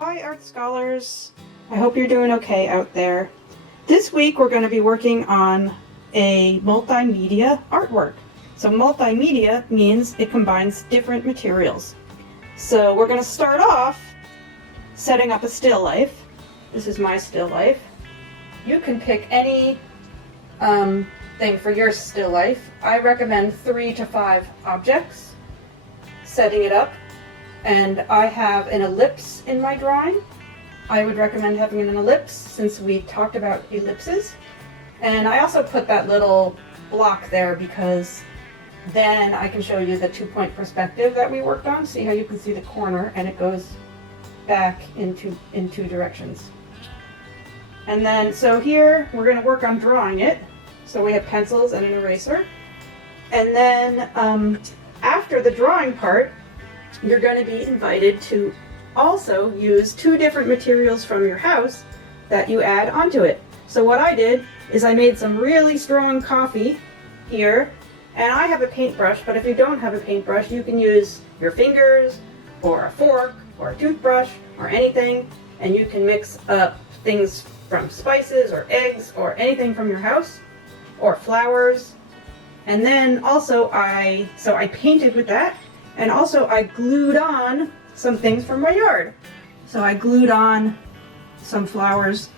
Hi Art Scholars, I hope you're doing okay out there. This week we're going to be working on a multimedia artwork. So multimedia means it combines different materials. So we're going to start off setting up a still life. This is my still life. You can pick any thing for your still life. I recommend 3 to 5 objects. Setting it up. And I have an ellipse in my drawing. I would recommend having an ellipse since we talked about ellipses. And I also put that little block there because then I can show you the 2-point perspective that we worked on. See how you can see the corner and it goes back in two directions. And then, so here we're going to work on drawing it. So we have pencils and an eraser. And then after the drawing part, you're going to be invited to also use 2 different materials from your house that you add onto it. So what I did is I made some really strong coffee here, and I have a paintbrush, but if you don't have a paintbrush, you can use your fingers or a fork or a toothbrush or anything, and you can mix up things from spices or eggs or anything from your house or flowers. And then also I painted with that. And also I glued on some things from my yard. So I glued on some flowers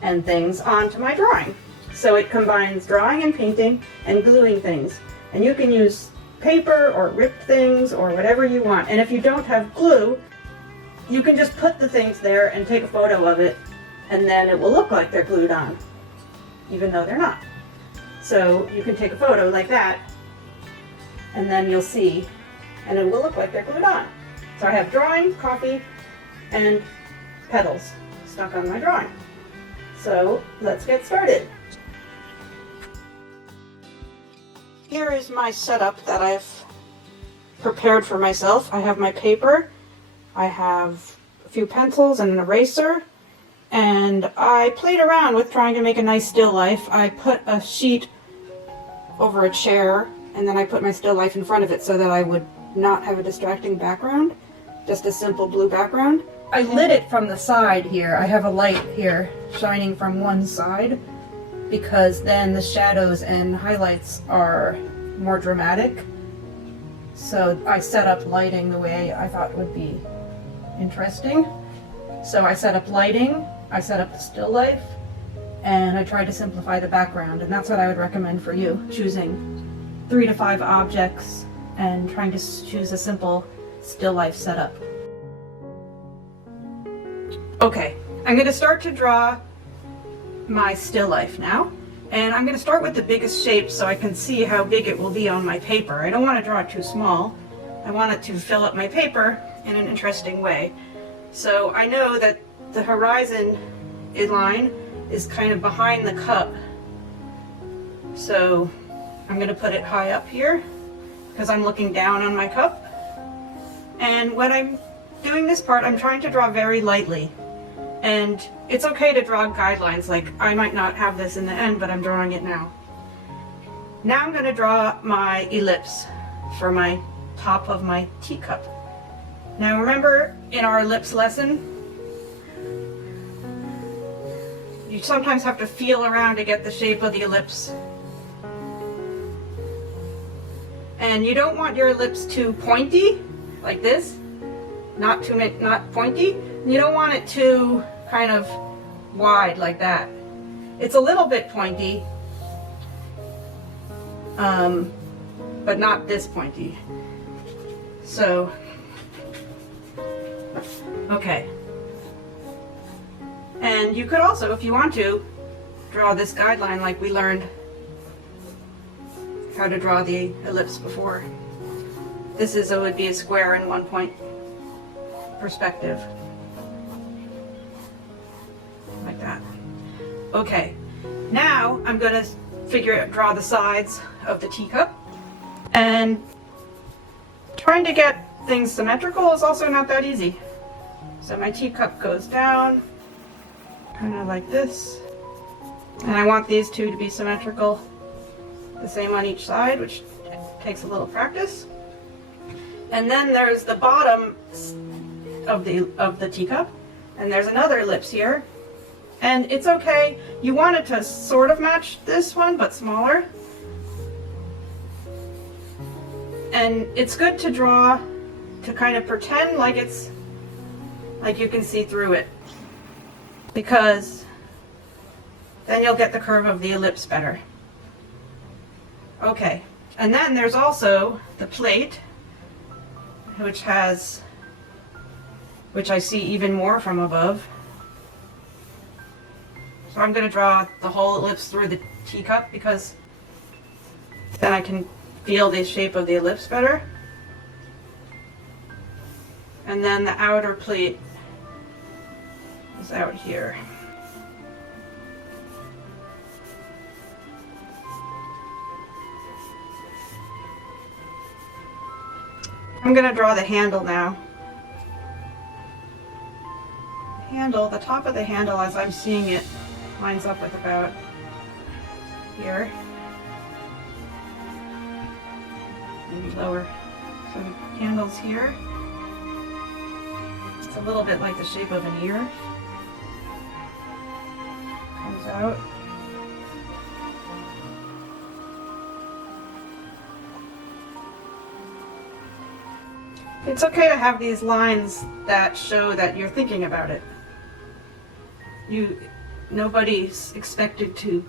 and things onto my drawing. So it combines drawing and painting and gluing things. And you can use paper or ripped things or whatever you want. And if you don't have glue, you can just put the things there and take a photo of it, and then it will look like they're glued on, even though they're not. So you can take a photo like that, and then you'll see, and it will look like they're glued on. So I have drawing, coffee, and petals stuck on my drawing. So let's get started. Here is my setup that I've prepared for myself. I have my paper, I have a few pencils and an eraser, and I played around with trying to make a nice still life. I put a sheet over a chair, and then I put my still life in front of it so that I would not have a distracting background, just a simple blue background. I lit it from the side here. I have a light here shining from one side because then the shadows and highlights are more dramatic. So I set up lighting the way I thought would be interesting. So I set up lighting, I set up the still life, and I tried to simplify the background, and that's what I would recommend for you, choosing 3 to 5 objects and trying to choose a simple still life setup. Okay, I'm going to start to draw my still life now, and I'm going to start with the biggest shape so I can see how big it will be on my paper. I don't want to draw it too small. I want it to fill up my paper in an interesting way. So I know that the horizon line is kind of behind the cup, so I'm going to put it high up here because I'm looking down on my cup. And when I'm doing this part, I'm trying to draw very lightly. And it's okay to draw guidelines, like I might not have this in the end, but I'm drawing it now. Now I'm going to draw my ellipse for my top of my teacup. Now remember in our ellipse lesson, you sometimes have to feel around to get the shape of the ellipse. And you don't want your ellipse too pointy, like this, not pointy. You don't want it too kind of wide like that. It's a little bit pointy, but not this pointy. So, okay. And you could also, if you want to, draw this guideline like we learned how to draw the ellipse before. This would be a square and 1-point perspective. Like that. Okay, now I'm going to draw the sides of the teacup. And trying to get things symmetrical is also not that easy. So my teacup goes down, kind of like this. And I want these two to be symmetrical, the same on each side, which takes a little practice. And then there's the bottom of the teacup. And there's another ellipse here. And it's okay. You want it to sort of match this one, but smaller. And it's good to draw to kind of pretend like it's like you can see through it, because then you'll get the curve of the ellipse better. Okay, and then there's also the plate, which I see even more from above. So I'm going to draw the whole ellipse through the teacup, because then I can feel the shape of the ellipse better. And then the outer plate is out here. I'm going to draw the handle now. The top of the handle, as I'm seeing it, lines up with about here. Maybe lower. So the handle's here. It's a little bit like the shape of an ear. Comes out. It's okay to have these lines that show that you're thinking about it. Nobody's expected to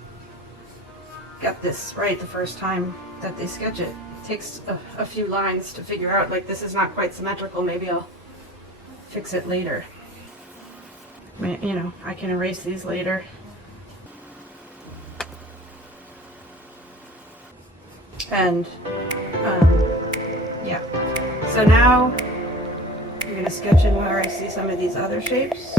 get this right the first time that they sketch it. It takes a few lines to figure out, like, this is not quite symmetrical, maybe I'll fix it later. You know, I can erase these later. And yeah. So now I'm going to sketch in where I see some of these other shapes.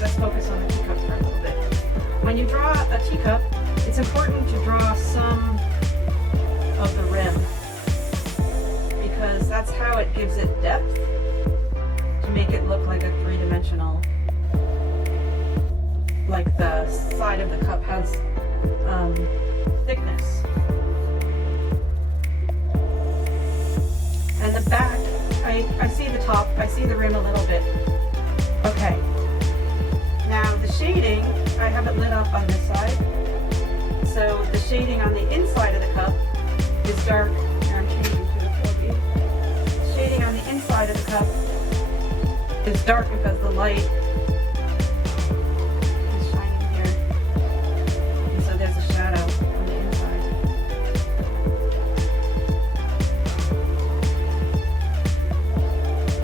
Let's focus on the teacup for a little bit. When you draw a teacup, it's important to draw some of the rim, because that's how it gives it depth, to make it look like a three-dimensional, like the side of the cup has thickness. And the back, I see the top, I see the rim a little bit. Okay. Now the shading, I have it lit up on this side. So the shading on the inside of the cup is dark. Here, I'm changing to a 4B. The shading on the inside of the cup is dark because the light is shining here. And so there's a shadow on the inside.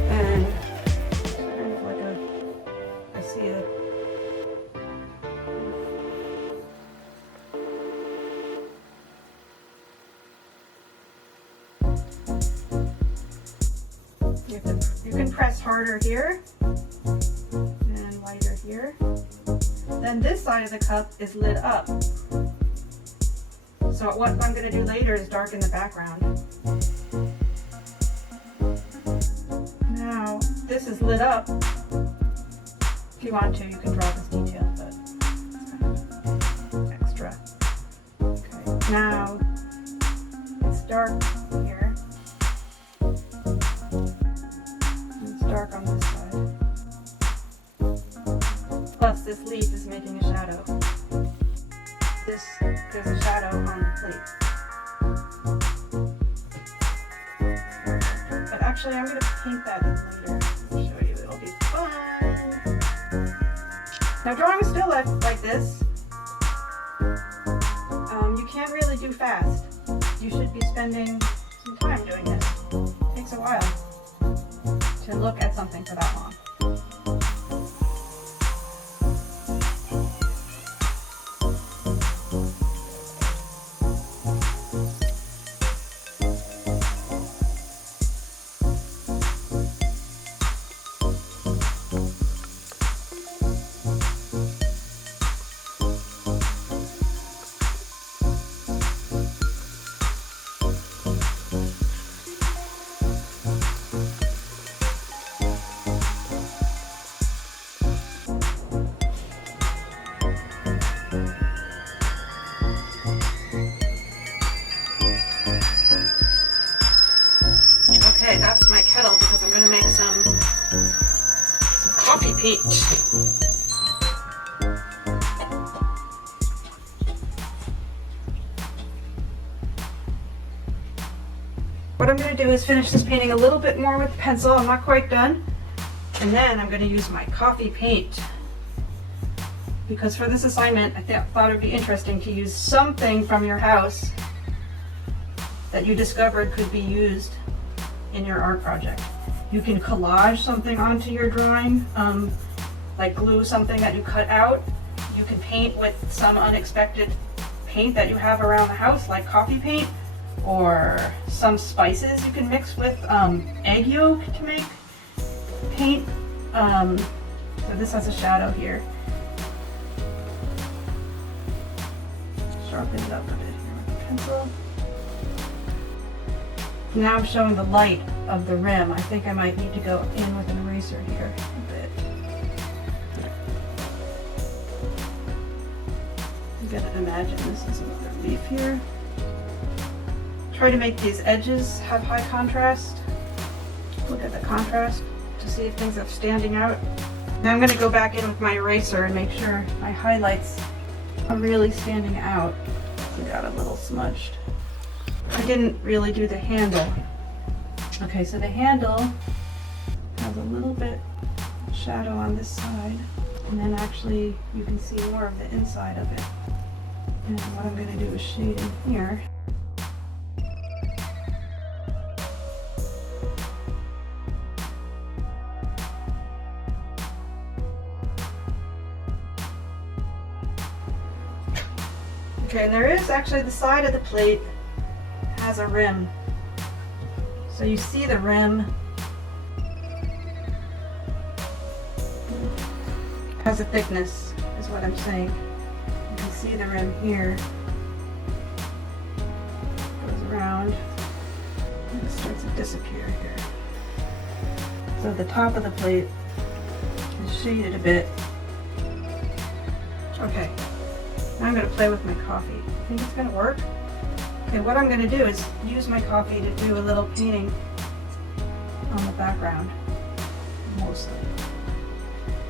And kind of like I see a you can press harder here and lighter here. Then this side of the cup is lit up. So what I'm going to do later is darken the background. Now this is lit up. If you want to, you can draw this detail, but it's kind of extra. Okay, now it's dark here. Dark on this side. Plus this leaf is making a shadow. There's a shadow on the plate. But actually I'm going to paint that in later. I'll show you, it'll be fun. Now drawing still life like this, you can't really do fast. You should be spending some time doing this. a while to look at something for that long. Okay, that's my kettle because I'm going to make some coffee peat. What I'm going to do is finish this painting a little bit more with pencil. I'm not quite done. And then I'm going to use my coffee paint. Because for this assignment, I thought it would be interesting to use something from your house that you discovered could be used in your art project. You can collage something onto your drawing, like glue something that you cut out. You can paint with some unexpected paint that you have around the house, like coffee paint, or some spices you can mix with egg yolk to make paint. So this has a shadow here. Sharpen it up a bit here with the pencil. Now I'm showing the light of the rim. I think I might need to go in with an eraser here a bit. I'm gonna imagine this is another leaf here. Try to make these edges have high contrast. Look at the contrast to see if things are standing out. Now I'm gonna go back in with my eraser and make sure my highlights are really standing out. They got a little smudged. I didn't really do the handle. Okay, so the handle has a little bit of shadow on this side, and then actually you can see more of the inside of it. And what I'm going to do is shade in here. Okay, and there is actually the side of the plate has a rim. So you see the rim has a thickness, is what I'm saying. You can see the rim here. Goes around and it starts to disappear here. So the top of the plate is shaded a bit. Okay, now I'm going to play with my coffee. I think it's going to work. Okay, what I'm going to do is use my coffee to do a little painting on the background, mostly,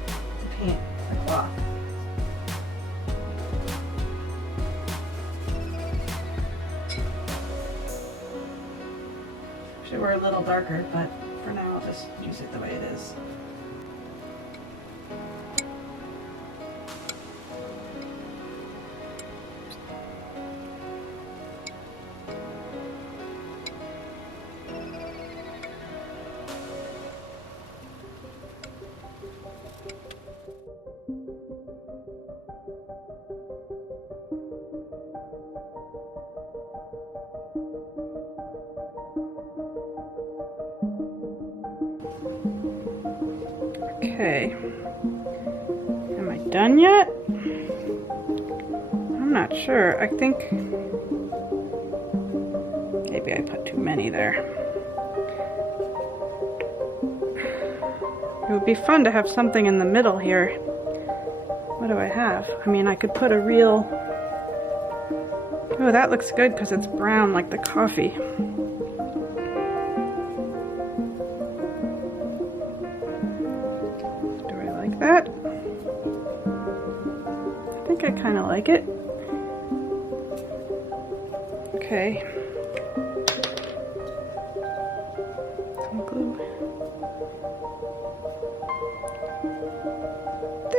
to paint the cloth. Actually, we're a little darker, but for now I'll just use it the way it is. Okay, am I done yet? I'm not sure. I think maybe I put too many there. It would be fun to have something in the middle here. What do I have? I mean, I could put a real... Oh, that looks good because it's brown like the coffee. That. I think I kind of like it. Okay. Some glue.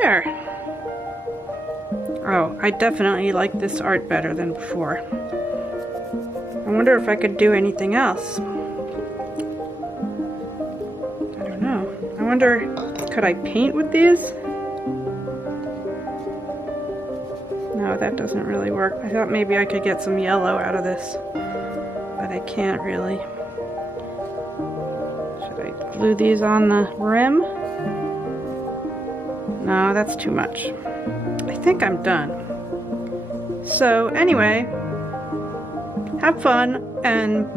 There. Oh, I definitely like this art better than before. I wonder if I could do anything else. wonder, could I paint with these? No, that doesn't really work. I thought maybe I could get some yellow out of this, but I can't really. Should I glue these on the rim? No, that's too much. I think I'm done. So anyway, have fun and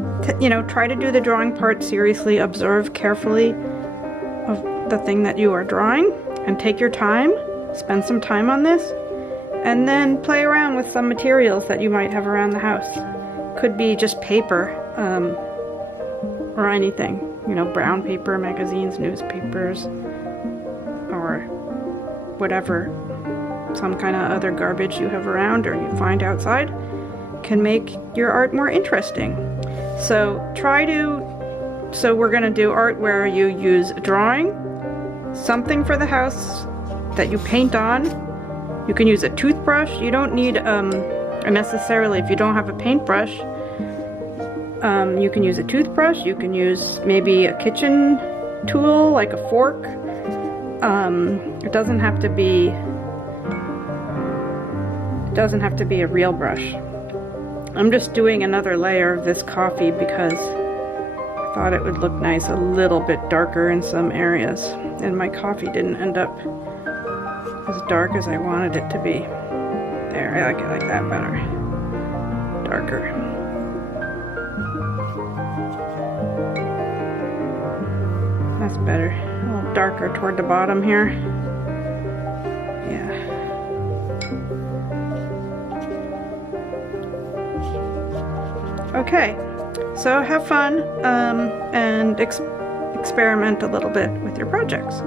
try to do the drawing part seriously. Observe carefully of the thing that you are drawing and take your time. Spend some time on this and then play around with some materials that you might have around the house. Could be just paper or anything, brown paper, magazines, newspapers, or whatever, some kind of other garbage you have around or you find outside can make your art more interesting. So we're going to do art where you use a drawing, something for the house that you paint on. You can use a toothbrush. You don't need necessarily, if you don't have a paintbrush, you can use a toothbrush. You can use maybe a kitchen tool like a fork. It doesn't have to be a real brush. I'm just doing another layer of this coffee because I thought it would look nice, a little bit darker in some areas, and my coffee didn't end up as dark as I wanted it to be. There, I like it like that better. Darker. That's better. A little darker toward the bottom here. Yeah. Okay, so have fun and experiment a little bit with your projects.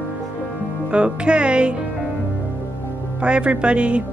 Okay, bye everybody.